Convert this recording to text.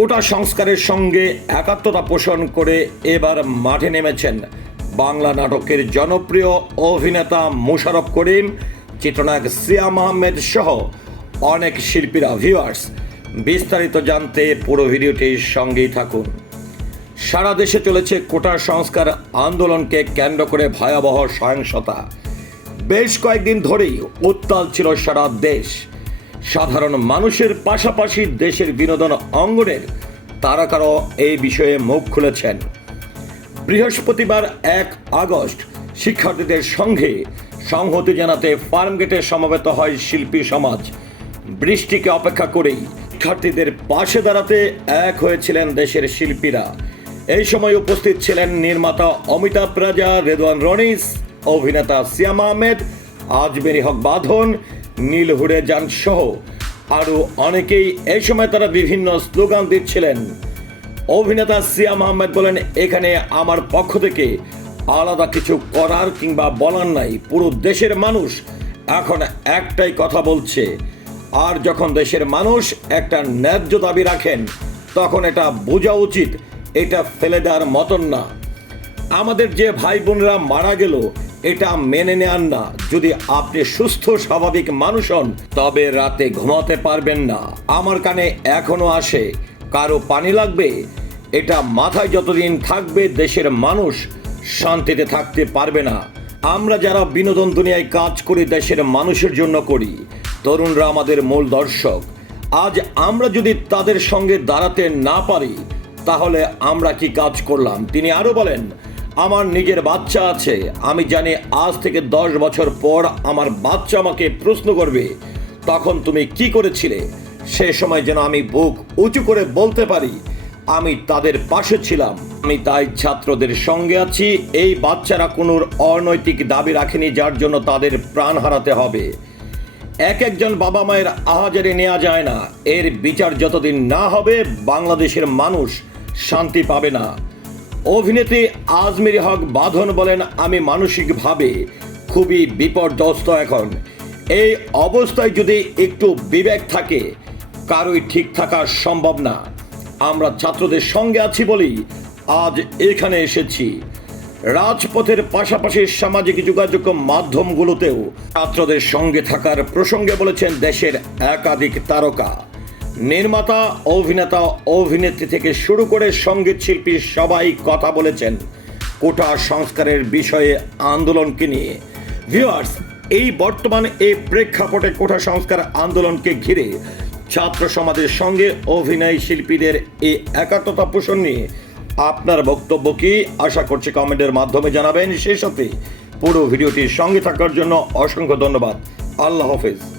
কোটা সংস্কারের সঙ্গে একাত্মতা পোষণ করে এবার মাঠে নেমেছেন বাংলা নাটকের জনপ্রিয় অভিনেতা মুশারফ করিম, চিত্রনায়ক সিয়াম আহমেদ সহ অনেক শিল্পীরা ভিউয়ার্স বিস্তারিত জানতে পুরো ভিডিওটির সঙ্গেই থাকুন। সারা দেশে চলেছে কোটা সংস্কার আন্দোলনকে কেন্দ্র করে ভয়াবহ সহিংসতা। বেশ কয়েকদিন ধরেই উত্তাল ছিল সারা দেশ। সাধারণ মানুষের পাশাপাশি দেশের বিনোদন অঙ্গনের তারকারাও এই বিষয়ে মুখ খুলেছেন। বৃহস্পতিবার এক আগস্ট শিক্ষার্থীদের সঙ্গে সংহতি জানাতে ফার্মগেটে সমবেত হয় শিল্পী সমাজ। বৃষ্টিকে অপেক্ষা করেই শিক্ষার্থীদের পাশে দাঁড়াতে এক হয়েছিলেন দেশের শিল্পীরা। এই সময় উপস্থিত ছিলেন নির্মাতা অমিতাভ রাজা রেদওয়ান রনিস, অভিনেতা সিয়াম আহমেদ আজমেরি হক বাঁধন, নীল হুড়ে যান সহ। আরও অনেকেই এই সময় তারা বিভিন্ন স্লোগান দিচ্ছিলেন। অভিনেতা সিয়াম আহমেদ বলেন, এখানে আমার পক্ষ থেকে আলাদা কিছু করার কিংবা বলার নাই। পুরো দেশের মানুষ এখন একটাই কথা বলছে। আর যখন দেশের মানুষ একটা ন্যায্য দাবি রাখেন, তখন এটা বোঝা উচিত, এটা ফেলে দেওয়ার মতন না। আমাদের যে ভাই বোনেরা মারা গেল এটা মেনে নেন না। যদি আপনি সুস্থ, স্বাভাবিক মানুষ হন, তবে রাতে ঘুমাতে পারবেন না। আমার কানে এখনও আসে। কারও পানি লাগবে? এটা মাথায় যতদিন থাকবে, দেশের মানুষ শান্তিতে থাকতে পারবে না। আমরা যারা বিনোদন দুনিয়ায় কাজ করি দেশের মানুষের জন্য করি, তরুণরা আমাদের মূল দর্শক। আজ আমরা যদি তাদের সঙ্গে দাঁড়াতে না পারি, তাহলে আমরা কি কাজ করলাম? তিনি আরও বলেন আমার নিজের বাচ্চা আছে। আমি জানি আজ থেকে দশ বছর পর আমার বাচ্চা আমাকে প্রশ্ন করবে, তখন তুমি কি করেছিলে? সে সময় যেন আমি বুক উঁচু করে বলতে পারি, আমি তাদের পাশে ছিলাম। আমি তাই ছাত্রদের সঙ্গে আছি, এই বাচ্চারা কোনো অনৈতিক দাবি রাখেনি যার জন্য তাদের প্রাণ হারাতে হবে। এক একজন বাবা মায়ের আহাজারে নেওয়া যায় না। এর বিচার যতদিন না হবে, বাংলাদেশের মানুষ শান্তি পাবে না। অভিনেত্রী আজমিরি হক বাঁধন বলেন, আমি মানসিকভাবে খুবই বিপর্যস্ত এখন। এই অবস্থায় যদি একটু বিবেক থাকে, কারোই ঠিক থাকা সম্ভব না। আমরা ছাত্রদের সঙ্গে আছি বলেই আজ এখানে এসেছি। রাজপথের পাশাপাশি সামাজিক যোগাযোগ মাধ্যমগুলোতেও ছাত্রদের সঙ্গে থাকার প্রসঙ্গে বলেছেন দেশের একাধিক তারকা। নির্মাতা, অভিনেতা, অভিনেত্রী থেকে শুরু করে সংগীত শিল্পী সবাই কথা বলেছেন কোটা সংস্কারের বিষয়ে আন্দোলনকে নিয়ে। ভিউয়ার্স এই বর্তমান এই প্রেক্ষাপটে কোটা সংস্কার আন্দোলনকে ঘিরে ছাত্র সমাজের সঙ্গে অভিনয় শিল্পীদের এই একাত্মতা পোষণ নিয়ে আপনার বক্তব্য কি? আশা করছি কমেন্টের মাধ্যমে জানাবেন। সেই সাথে পুরো ভিডিওটির সঙ্গে থাকার জন্য অসংখ্য ধন্যবাদ। আল্লাহ হাফেজ।